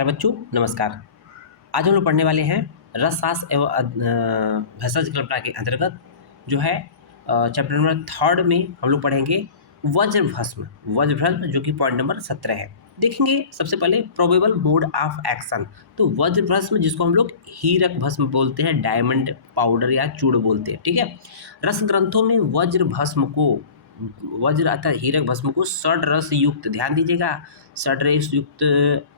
बच्चों नमस्कार। आज हम लोग पढ़ने वाले हैं रसशास्त्र एवं भेषज कल्पना के अंतर्गत जो है चैप्टर नंबर 3 में हम लोग पढ़ेंगे वज्रभस्म। वज्रभस्म जो कि पॉइंट नंबर 17 है। देखेंगे सबसे पहले प्रोबेबल मोड ऑफ एक्शन। तो वज्रभस्म जिसको हम लोग हीरक भस्म बोलते हैं, डायमंड पाउडर या चूड़ बोलते हैं, ठीक है। रस ग्रंथों में वज्रभस्म को वज्र अर्थात हीरक भस्म को षड रस युक्त, ध्यान दीजिएगा, षड रस युक्त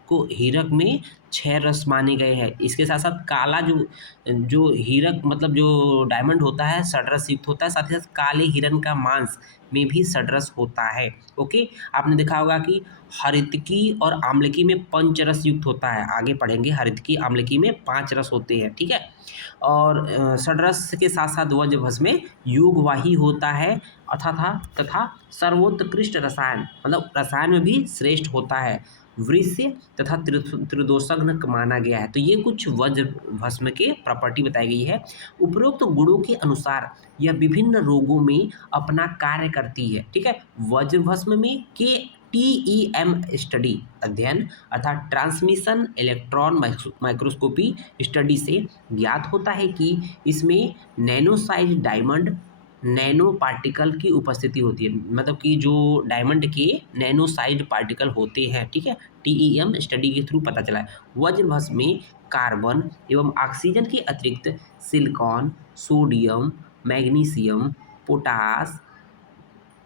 को हीरक में 6 रस माने गए हैं। इसके साथ साथ काला जो जो हीरक मतलब जो डायमंड होता है षडरस युक्त होता है, साथ ही साथ काले हिरण का मांस में भी षडरस होता है। ओके, आपने देखा होगा कि हरितकी और आम्लकी में पंचरस युक्त होता है। आगे पढ़ेंगे, हरितकी आम्लकी में 5 रस होते हैं, ठीक है। और षडरस के साथ साथ वज्रभस्म में योगवाही होता है तथा सर्वोत्कृष्ट रसायन मतलब रसायन में भी श्रेष्ठ होता है, वृष्य तथा त्रिदोषज्ञ माना गया है। तो ये कुछ वज्र भस्म के प्रॉपर्टी बताई गई है। उपरोक्त गुणों के अनुसार यह विभिन्न रोगों में अपना कार्य करती है, ठीक है। वज्र भस्म में के TEM स्टडी अध्ययन अर्थात ट्रांसमिशन इलेक्ट्रॉन माइक्रोस्कोपी स्टडी से ज्ञात होता है कि इसमें nano size diamond nano particle की उपस्थिति होती है, मतलब कि जो डायमंड के नैनो साइज पार्टिकल होते हैं, ठीक है। TEM स्टडी के थ्रू पता चला है। वज्रभस्म में कार्बन एवं ऑक्सीजन के अतिरिक्त silicon, sodium, magnesium, potash,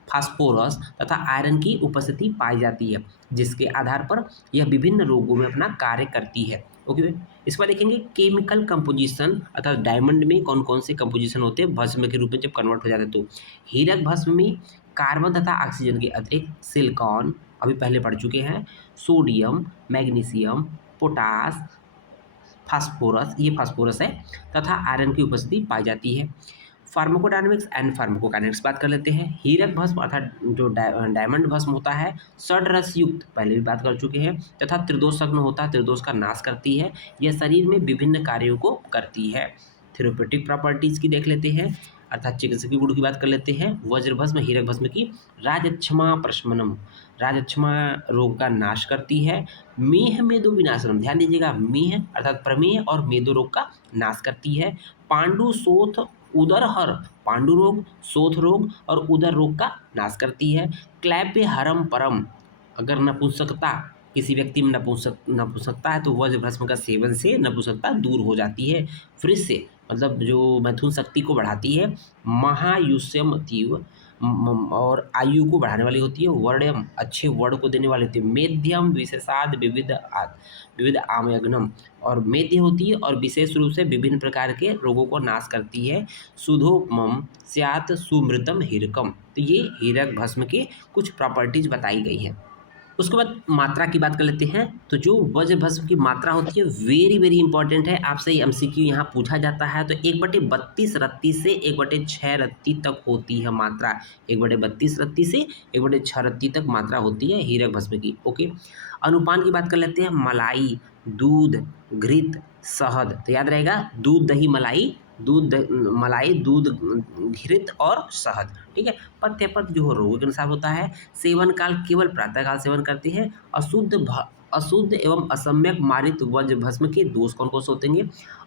phosphorus तथा आयरन की उपस्थिति पाई जाती है, जिसके आधार पर यह विभिन्न रोगों में अपना कार्य करती है। ओके, इस पर देखेंगे केमिकल कंपोजिशन अर्थात डायमंड में कौन कौन से कंपोजिशन होते हैं भस्म के रूप में जब कन्वर्ट हो जाते हैं। तो हीरक भस्म में कार्बन तथा ऑक्सीजन के अतिरिक्त सिलिकॉन, अभी पहले पढ़ चुके हैं, सोडियम, मैग्नीशियम, पोटास, फास्फोरस, ये फास्फोरस है, तथा आयरन की उपस्थिति पाई जाती है। फार्माकोडायनेमिक्स एंड फार्माकोकाइनेटिक्स बात कर लेते हैं। हीरक भस्म अर्थात जो डायमंड भस्म होता है षड रस युक्त, पहले भी बात कर चुके हैं, तथा त्रिदोषज्ञ होता है, त्रिदोष का नाश करती है। यह शरीर में विभिन्न कार्यों को करती है। थेरेप्यूटिक प्रॉपर्टीज की देख लेते हैं अर्थात चिकित्सकीय गुण की बात कर लेते हैं। वज्रभस्म हीरक भस्म की राजक्षमा प्रशमनम, राजक्षमा रोग का नाश करती है। मेह मेदो विनाशनम, ध्यान दीजिएगा, मेह अर्थात प्रमेह और मेदो रोग का नाश करती है। पांडु शोथ उदर हर, पांडु रोग, शोथ रोग और उदर रोग का नाश करती है। क्लैप्य हरम परम, अगर नपुंसकता किसी व्यक्ति में नपुंसकता है तो वज्रभस्म का सेवन से नपुंसकता दूर हो जाती है। वृष्य मतलब जो मैथुन शक्ति को बढ़ाती है। महायुष्यम तीव्र और आयु को बढ़ाने वाली होती है। वर्ण्यम अच्छे वर्ण को देने वाली होती है। मेध्यम विशेषाद विविध आमयग्नम, और मेध्य होती है और विशेष रूप से विभिन्न प्रकार के रोगों को नाश करती है। सुधोपम स्यात् सुमृतम हीरकम, तो ये हीरक भस्म के कुछ प्रॉपर्टीज बताई गई है। उसके बाद मात्रा की बात कर लेते हैं। तो जो वज्र भस्म की मात्रा होती है वेरी वेरी इंपॉर्टेंट है, आपसे MCQ यहाँ पूछा जाता है। तो 1/32 रत्ती से 1/6 रत्ती तक होती है मात्रा। 1/32 रत्ती से 1/6 रत्ती तक मात्रा होती है हीरक भस्म की। ओके, अनुपान की बात कर लेते हैं। मलाई, दूध, घृत, शहद, तो याद रहेगा दूध दही मलाई, मलाई, दूध, घृत और शहद, ठीक है। पथ्य पथ जो रोग के अनुसार होता है। सेवन काल केवल प्रातःकाल सेवन करते हैं। अशुद्ध एवं असम्यक मारित वज्र भस्म के दोष कौन कौन से होते हैं?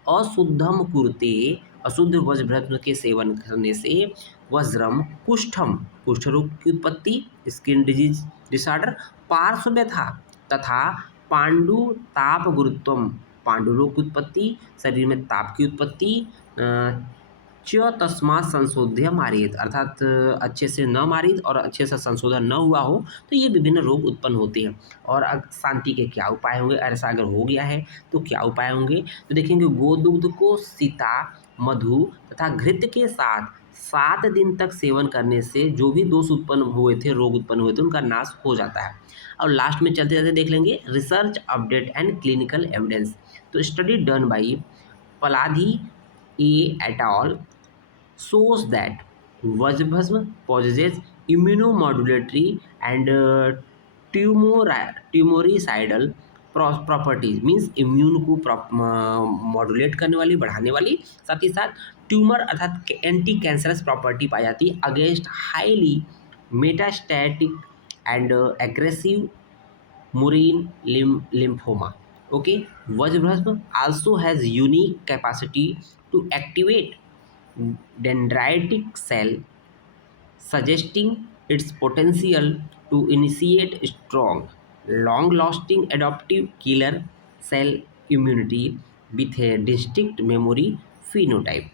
अशुद्धम कुरुते, अशुद्ध वज्र भस्म के सेवन करने से वज्रम कुष्ठम, कुष्ठ रोग की उत्पत्ति, स्किन डिजीज डिसऑर्डर, पार्श्व व्यथा तथा पांडु ताप गुरुत्वम, पांडु रोग की उत्पत्ति, शरीर में ताप की उत्पत्ति, च तस्मात् संशोध्य मारित अर्थात अच्छे से न मारित और अच्छे से संशोधन न हुआ हो तो ये विभिन्न रोग उत्पन्न होते हैं। और शांति के क्या उपाय होंगे, ऐसा अगर हो गया है तो क्या उपाय होंगे? तो देखेंगे गोदुग्ध को सीता, मधु तथा घृत के साथ 7 दिन तक सेवन करने से जो भी दोष उत्पन्न हुए थे, रोग उत्पन्न हुए थे, उनका नाश हो जाता है। और लास्ट में चलते चलते देख लेंगे research update and clinical evidence. तो study done by Paladhi et al shows that Vajrabhasm possesses immunomodulatory and tumoricidal properties, means immune को मॉड्यूलेट करने वाली, बढ़ाने वाली, साथ ही साथ ट्यूमर अर्थात एंटी कैंसरस प्रॉपर्टी पाई जाती है against highly metastatic and aggressive मुरीन lymphoma. Okay, Vajrabhasma also has unique capacity to activate dendritic cell, suggesting its potential to initiate strong, long-lasting adaptive killer cell immunity with a distinct memory phenotype.